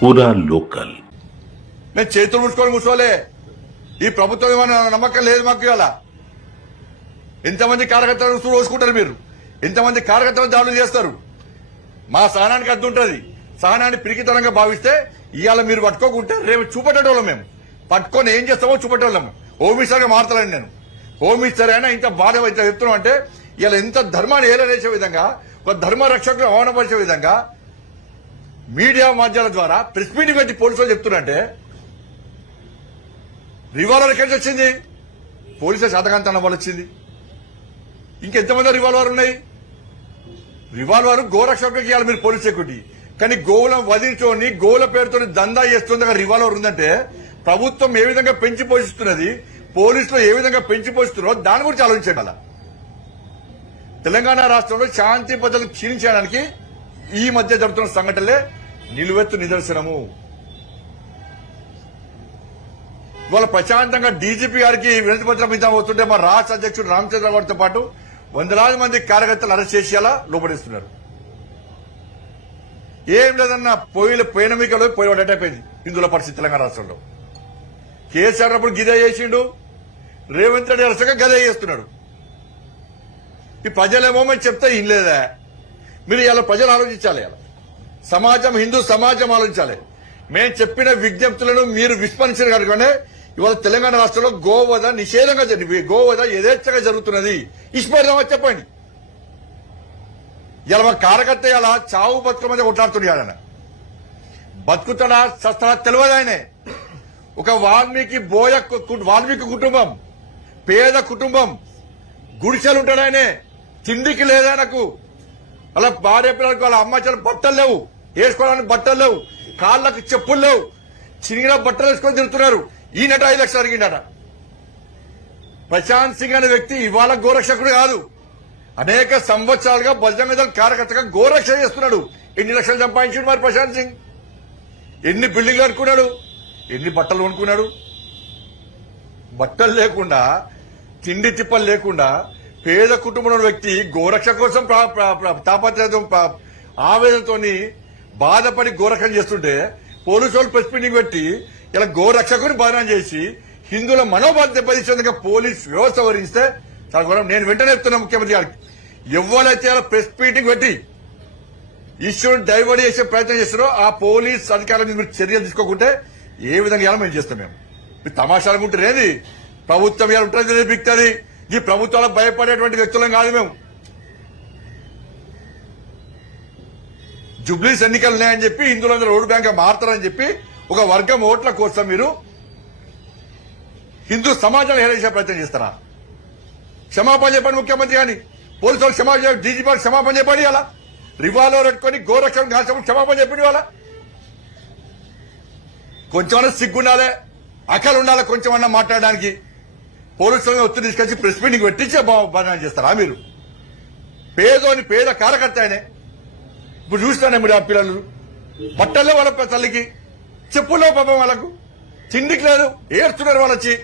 పూరా లోకల్. మేము చేతులు ముడుచుకొని కూర్చోలే. ఈ ప్రభుత్వం ఏమైనా నమ్మకం లేదు మాకు. ఇవాళ ఎంతమంది కార్యకర్తలు రోజుకుంటారు మీరు? ఎంతమంది కార్యకర్తలు దాడులు చేస్తారు? మా సహనానికి అడ్డు ఉంటుంది. సహనాన్ని పిరికితనంగా భావిస్తే ఇవాళ మీరు పట్టుకోకుంటే రేపు చూపెట్టేటోళ్ళం. మేము పట్టుకొని ఏం చేస్తామో చూపెట్టేళ్ళము. హోమ్ మినిస్టర్ గా మారుతానండి నేను. హోమ్ మినిస్టర్ అయినా ఇంత బాధ ఇంత చెప్తున్నాం అంటే ఇలా ఎంత ధర్మాన్ని ఏలనేసే విధంగా, ఒక ధర్మ రక్షకులు అవమానపరిచే విధంగా మీడియా మాధ్యమాల ద్వారా ప్రెస్ మీట్ పెట్టి పోలీసులు చెప్తున్నారంటే రివాల్వర్ ఎక్కడి నుంచి వచ్చింది? పోలీసుల శాతకాంతన వాళ్ళు వచ్చింది. ఇంకెంతమంది రివాల్వర్ ఉన్నాయి? రివాల్వర్ గోరక్షకులకి ఇవ్వాలి మీరు పోలీస్ సెక్యూరిటీ. కానీ గోవులను వధించుకొని గోవుల పేరుతో దందా చేస్తుంది. అక్కడ రివాల్వర్ ఉందంటే ప్రభుత్వం ఏ విధంగా పెంచి పోషిస్తున్నది, పోలీసులు ఏ విధంగా పెంచి పోషిస్తున్నారో దాని గురించి ఆలోచించాలి. తెలంగాణ రాష్ట్రంలో శాంతి భద్రతలు క్షీణించడానికి ఈ మధ్య జరుగుతున్న సంఘటనలే నిలువెత్తు నిదర్శనము. ఇవాళ ప్రశాంతంగా డీజీపీ గారికి వినతి పత్రం ఇద్దాం అవుతుంటే మా రాష్ట్ర అధ్యక్షుడు రామచంద్రరావుతో పాటు వందలాది మంది కార్యకర్తలు అరెస్ట్ చేసేలా లోపడిస్తున్నారు. ఏం లేదన్నా పోయిన మీకలో పోయి పడ్డట్టయిపోయింది హిందువుల పరిస్థితి తెలంగాణ రాష్ట్రంలో. కేసీఆర్ అప్పుడు గిదే చేసిండు, రేవంత్ రెడ్డి అరెస్ట్గా గదే చేస్తున్నాడు. ఈ ప్రజలేమో మేము చెప్తే ఇనలేదా? మీరు ఇలా ప్రజలు ఆలోచించాలి. ఇలా సమాజం, హిందూ సమాజం ఆలోచించాలి. మేము చెప్పిన విజ్ఞప్తులను మీరు విస్మరించిన కనుకనే ఇవాళ తెలంగాణ రాష్ట్రంలో గోవధ నిషేధంగా జరిగింది. గోవధ యథేచ్ఛగా జరుగుతున్నది. ఇష్టపడదామా చెప్పండి. ఇలా మా కార్యకర్త ఇలా చావు బతుకు మధ్య కొట్లాడుతున్నాడు. ఆయన బతుకుతాడా చస్తాడా తెలియదు. ఆయనే ఒక వాల్మీకి కుటుంబం, పేద కుటుంబం, గుడిసెలు ఉంటాడు. ఆయనే తిండికి లేదా నాకు. అలా భార్య పిల్లలకు వాళ్ళ అమ్మ చాలా బట్టలు లేవు, వేసుకోవడానికి బట్టలు లేవు, కాళ్ళకు చెప్పులు లేవు, చిరిగిన బట్టలు వేసుకొని తిరుగుతున్నారు. ఈయనట 5 లక్షలు అడిగిండట. ప్రశాంత్ సింగ్ అనే వ్యక్తి ఇవాళ గోరక్షకుడు కాదు, అనేక సంవత్సరాలుగా బజరంగ దళ్ కార్యకర్తగా గోరక్ష చేస్తున్నాడు. ఎన్ని లక్షలు సంపాదించాడు మరి ప్రశాంత్ సింగ్? ఎన్ని బిల్డింగ్లు అనుకున్నాడు? ఎన్ని బట్టలు కొనుక్కున్నాడు? బట్టలు లేకుండా, తిండి తిప్పలు లేకుండా పేద కుటుంబంలో వ్యక్తి గోరక్ష కోసం తాపత్రయం, ఆవేదనతో బాధపడి గోరక్షణ చేస్తుంటే పోలీసు వాళ్ళు ప్రెస్ మీటింగ్ పెట్టి ఇలా గోరక్షకుని బదనాం చేసి హిందువుల మనోభావం దెబ్బతీసేందుకు పోలీస్ వ్యవస్థ వహిస్తే చాలా ఘోరం. నేను వెంటనే చెప్తున్నా ముఖ్యమంత్రి గారికి, ఎవరైతే ఇలా ప్రెస్ మీటింగ్ పెట్టి ఇష్యూని డైవర్ట్ చేసే ప్రయత్నం చేస్తారో ఆ పోలీస్ అధికారుల మీద మీరు చర్యలు తీసుకోకుంటే ఏ విధంగా ఇలా మేము చేస్తాం. మేము తమాషాలు ఉంటే ఏది ప్రభుత్వం ఇలా ఉంటుంది బిక్తుంది. ఈ ప్రభుత్వాలకు భయపడేటువంటి వ్యక్తులం కాదు మేము. జుబ్లీస్ ఎన్నికలు ఉన్నాయని చెప్పి హిందువులందరూ ఓటు బ్యాంక్ మారుతారని చెప్పి ఒక వర్గం ఓట్ల కోసం మీరు హిందూ సమాజాన్ని హేళించే ప్రయత్నం చేస్తారా? క్షమాపణ చెప్పండి ముఖ్యమంత్రి గాని, పోలీసు వాళ్ళు క్షమాపణ, డీజీపీ వాళ్ళు క్షమాపణ చెప్పండి. అలా రివాల్వర్ పెట్టుకొని గోరక్షణ కాల్చడం క్షమాపణ చెప్పండి. వాళ్ళ కొంచెమన్నా సిగ్గుండాలి, అకలు ఉండాలి కొంచెమన్నా మాట్లాడడానికి. పోలీసులను ఒత్తిడి తీసుకొచ్చి ప్రెస్ మీటింగ్ పెట్టించే బదనాం చేస్తారా మీరు? పేద కార్యకర్త ఆయనే. ఇప్పుడు చూస్తానే మీరు ఆ పిల్లలు బట్టల్లో వాళ్ళ తల్లికి చెప్పుల్లో పాపం వాళ్ళకు తిండికి లేదు, ఏడుస్తున్నారు. వాళ్ళొచ్చి